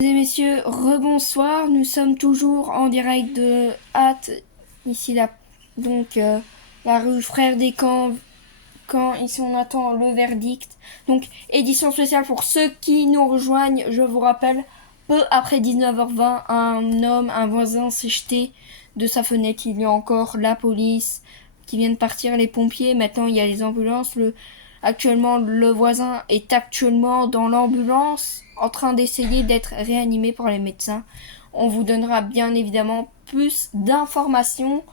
Mesdames et messieurs, rebonsoir. Nous sommes toujours en direct de Hâte, ici la rue Frère des Camps, ici on attend le verdict. Donc édition spéciale pour ceux qui nous rejoignent. Je vous rappelle, peu après 19h20, un voisin s'est jeté de sa fenêtre. Il y a encore la police qui vient de partir, les pompiers. Maintenant il y a les ambulances. Actuellement, le voisin est actuellement dans l'ambulance en train d'essayer d'être réanimé par les médecins. On vous donnera bien évidemment plus d'informations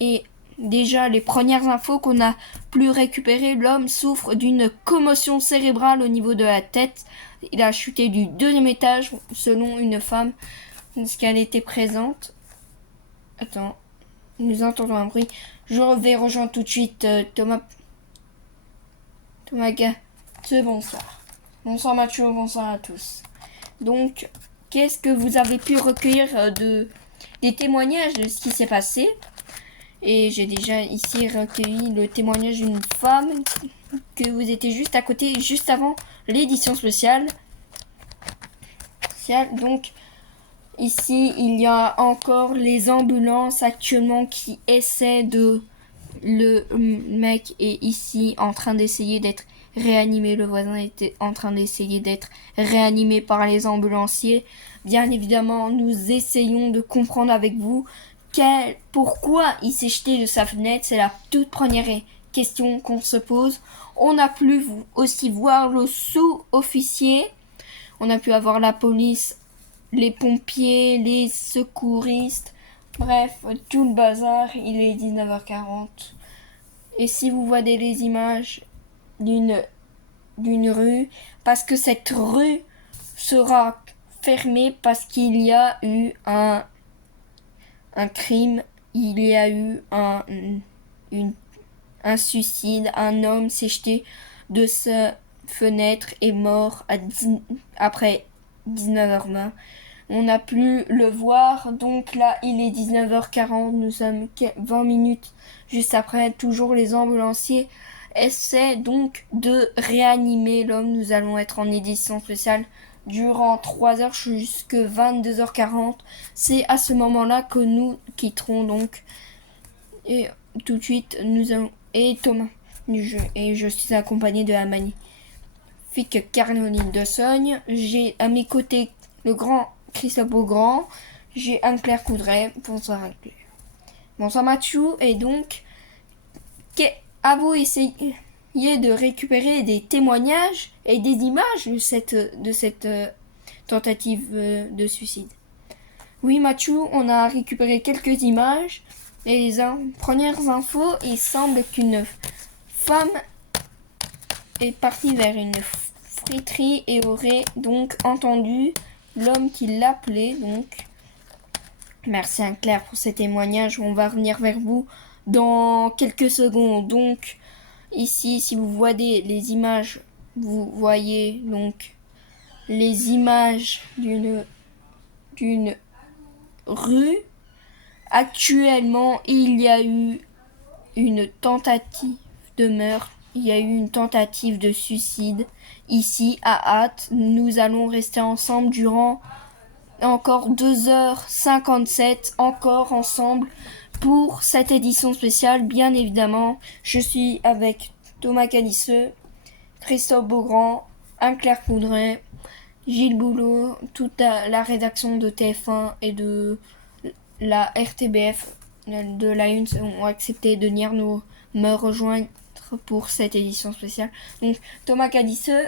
et déjà les premières infos qu'on a pu récupérer. L'homme souffre d'une commotion cérébrale au niveau de la tête. Il a chuté du 2e étage selon une femme, parce qu'elle était présente. Attends, nous entendons un bruit. Je vais rejoindre tout de suite Thomas bonsoir. Bonsoir Mathieu, bonsoir à tous. Donc, qu'est-ce que vous avez pu recueillir des témoignages de ce qui s'est passé? Et j'ai déjà ici recueilli le témoignage d'une femme que vous étiez juste à côté, juste avant l'édition spéciale. Donc, ici, il y a encore les ambulances actuellement qui essaient de... Le mec est ici en train d'essayer d'être réanimé. Le voisin était en train d'essayer d'être réanimé par les ambulanciers. Bien évidemment, nous essayons de comprendre avec vous pourquoi il s'est jeté de sa fenêtre. C'est la toute première question qu'on se pose. On a pu aussi voir le sous-officier. On a pu avoir la police, les pompiers, les secouristes. Bref, tout le bazar. Il est 19h40. Et si vous voyez les images d'une rue, parce que cette rue sera fermée parce qu'il y a eu un crime, il y a eu un suicide, un homme s'est jeté de sa fenêtre et mort après 19h20. On a pu le voir, donc là il est 19h40, nous sommes 20 minutes juste après. Toujours les ambulanciers essaient donc de réanimer l'homme. Nous allons être en édition spéciale durant 3 heures jusqu'à 22h40. C'est à ce moment-là que nous quitterons donc. Et tout de suite, nous allons... Et Thomas du jeu. Et je suis accompagné de la magnifique Caroline de Sogne. J'ai à mes côtés le grand Christophe Beaugrand. J'ai Anne-Claire Coudray. Bonsoir Anne-Claire. Bonsoir Mathieu. Et donc, avez-vous essayé de récupérer des témoignages et des images de cette tentative de suicide? Oui Mathieu, on a récupéré quelques images. Et les premières infos, il semble qu'une femme est partie vers une friterie et aurait donc entendu l'homme qui l'appelait. Donc, merci Anne-Claire pour ces témoignages. On va revenir vers vous dans quelques secondes. Donc, ici, si vous voyez les images, vous voyez donc les images d'une rue. Actuellement, il y a eu une tentative de meurtre, il y a eu une tentative de suicide. Ici, à Hâte, nous allons rester ensemble durant encore 2h57, encore ensemble pour cette édition spéciale. Bien évidemment, je suis avec Thomas Calisseux, Christophe Beaugrand, Anne-Claire Coudray, Gilles Boulot, toute la rédaction de TF1 et de la RTBF de la Une ont accepté de venir me rejoindre pour cette édition spéciale. Donc Thomas Calisseux,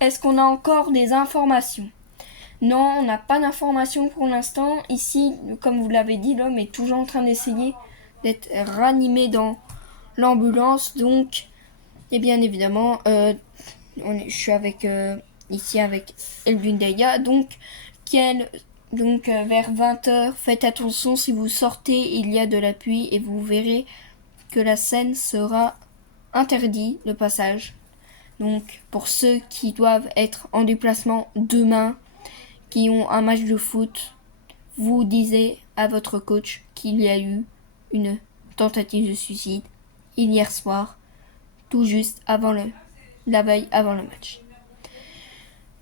est-ce qu'on a encore des informations? Non, on n'a pas d'informations pour l'instant. Ici, comme vous l'avez dit, l'homme est toujours en train d'essayer d'être ranimé dans l'ambulance. Donc, et bien évidemment, je suis ici avec Elvin Deya. Donc, vers 20h, faites attention, si vous sortez, il y a de la pluie et vous verrez que la scène sera interdit le passage. Donc pour ceux qui doivent être en déplacement demain, qui ont un match de foot, vous disiez à votre coach qu'il y a eu une tentative de suicide hier soir, tout juste avant la veille avant le match.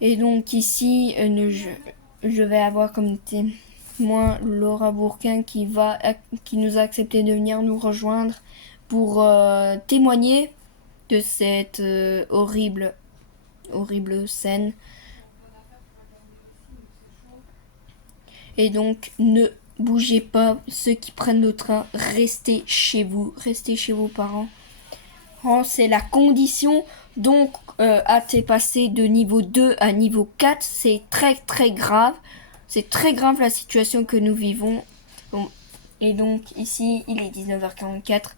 Et donc ici, je vais avoir comme témoin Laura Bourquin qui nous a accepté de venir nous rejoindre pour témoigner de cette horrible scène. Et donc, ne bougez pas, ceux qui prennent le train, restez chez vos parents. C'est la condition. Donc, t'es passé de niveau 2 à niveau 4, c'est très très grave. C'est très grave la situation que nous vivons. Bon. Et donc, ici, il est 19h44.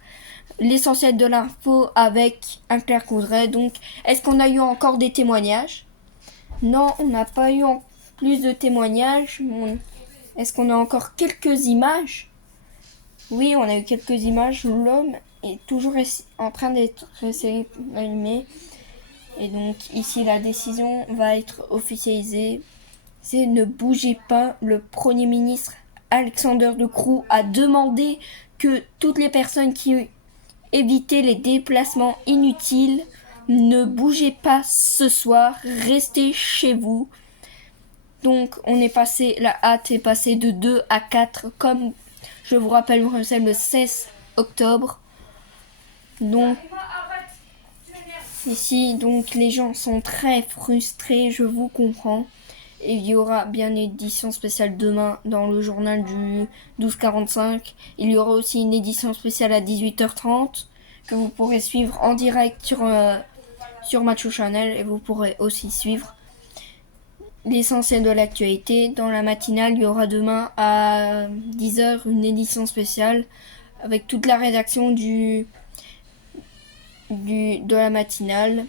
L'essentiel de l'info avec un Claire Coudray. Donc, est-ce qu'on a eu encore des témoignages? Non, on n'a pas eu plus de témoignages. Est-ce qu'on a encore quelques images? Oui, on a eu quelques images où l'homme est toujours en train d'être allumé. Et donc ici, la décision va être officialisée. C'est ne bougez pas. Le Premier ministre Alexander De Croo a demandé que toutes les personnes qui évitaient les déplacements inutiles ne bougez pas ce soir. Restez chez vous. Donc la hâte est passée de 2 à 4, comme je vous rappelle, c'est le 16 octobre. Donc, ici, donc, les gens sont très frustrés, je vous comprends. Et il y aura bien une édition spéciale demain dans le journal du 12h45. Il y aura aussi une édition spéciale à 18h30 que vous pourrez suivre en direct sur Macho Channel, et vous pourrez aussi suivre l'essentiel de l'actualité. Dans la matinale, il y aura demain à 10h une édition spéciale avec toute la rédaction de la matinale.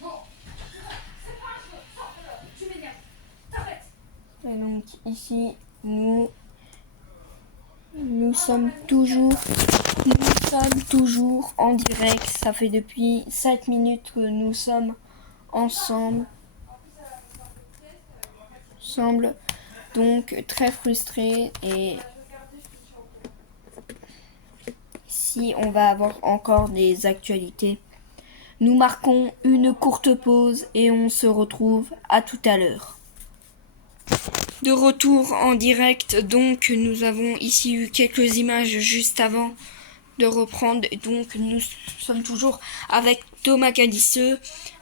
Et donc ici, nous sommes toujours en direct. Ça fait depuis 7 minutes que nous sommes ensemble. Donc très frustré, et si on va avoir encore des actualités. Nous marquons une courte pause et on se retrouve à tout à l'heure. De retour en direct, donc nous avons ici eu quelques images juste avant de reprendre. Donc nous sommes toujours avec Thomas Cadisseux,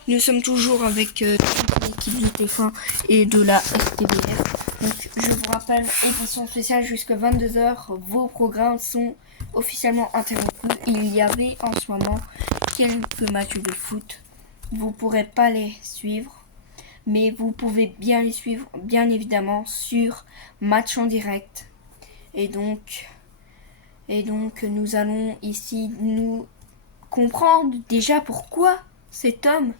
nous sommes toujours avec l'équipe du TF1 et de la STBF. Donc je vous rappelle, édition spéciale jusqu'à 22h, vos programmes sont officiellement interrompus. Il y avait en ce moment quelques matchs de foot, vous pourrez pas les suivre, mais vous pouvez bien les suivre bien évidemment sur Match en direct. Et donc nous allons ici nous comprendre déjà pourquoi cet homme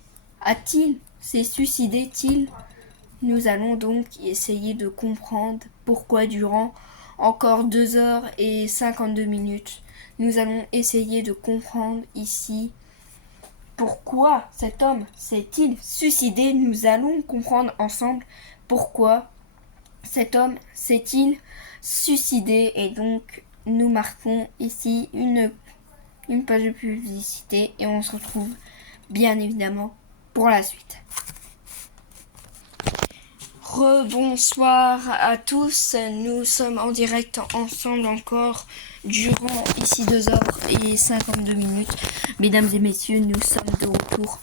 s'est suicidé-t-il. Nous allons donc essayer de comprendre pourquoi durant encore 2h52, nous allons essayer de comprendre ici pourquoi cet homme s'est-il suicidé. Nous allons comprendre ensemble pourquoi cet homme s'est-il suicidé. Et donc nous marquons ici une page de publicité et on se retrouve bien évidemment pour la suite. Rebonsoir à tous, nous sommes en direct ensemble encore durant ici 2h52. Mesdames et messieurs, nous sommes de retour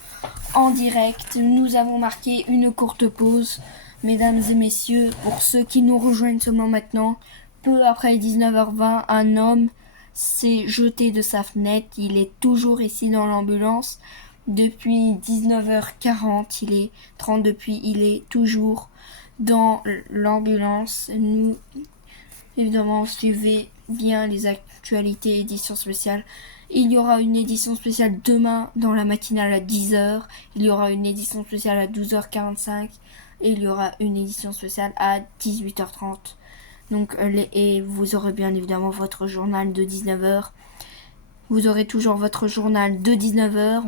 en direct. Nous avons marqué une courte pause. Mesdames et messieurs, pour ceux qui nous rejoignent seulement maintenant, peu après 19h20, un homme s'est jeté de sa fenêtre. Il est toujours ici dans l'ambulance. Depuis 19h40, il est 30 depuis, il est toujours dans l'ambulance. Nous, évidemment, suivez bien les actualités édition spéciale. Il y aura une édition spéciale demain dans la matinale à 10h. Il y aura une édition spéciale à 12h45. Et il y aura une édition spéciale à 18h30. Donc, et vous aurez bien évidemment votre journal de 19h. Vous aurez toujours votre journal de 19h.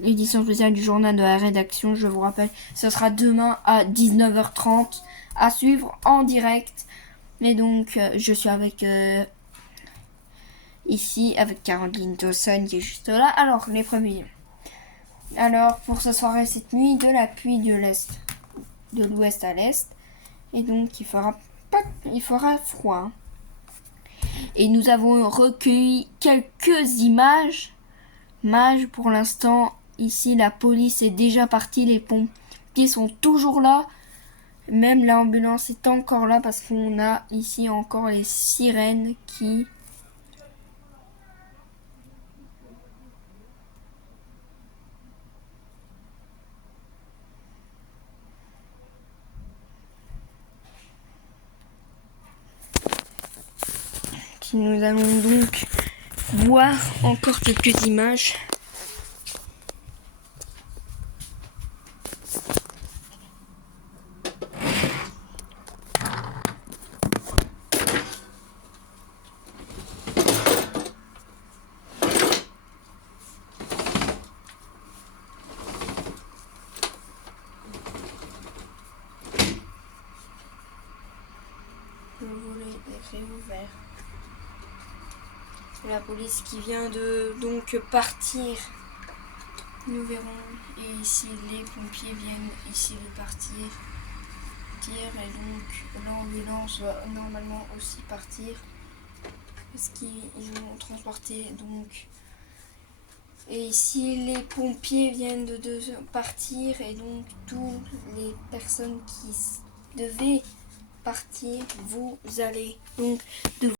L'édition spéciale du journal de la rédaction, je vous rappelle, ce sera demain à 19h30 à suivre en direct. Et donc, je suis avec ici avec Caroline Dawson qui est juste là. Alors, les premiers. Alors, pour ce soir et cette nuit, de la pluie de l'Est. de l'ouest à l'est. Et donc il fera froid. Et nous avons recueilli quelques images. Pour l'instant, ici la police est déjà partie, les pompiers sont toujours là. Même l'ambulance est encore là parce qu'on a ici encore les sirènes qui nous allons donc voir encore quelques images. Le volet est réouvert. La police qui vient de donc partir. Nous verrons. Et ici les pompiers viennent ici de partir. Et donc l'ambulance va normalement aussi partir. Parce qu'ils ont transporté donc. Et ici les pompiers viennent de partir. Et donc toutes les personnes qui devaient partir, vous allez donc devoir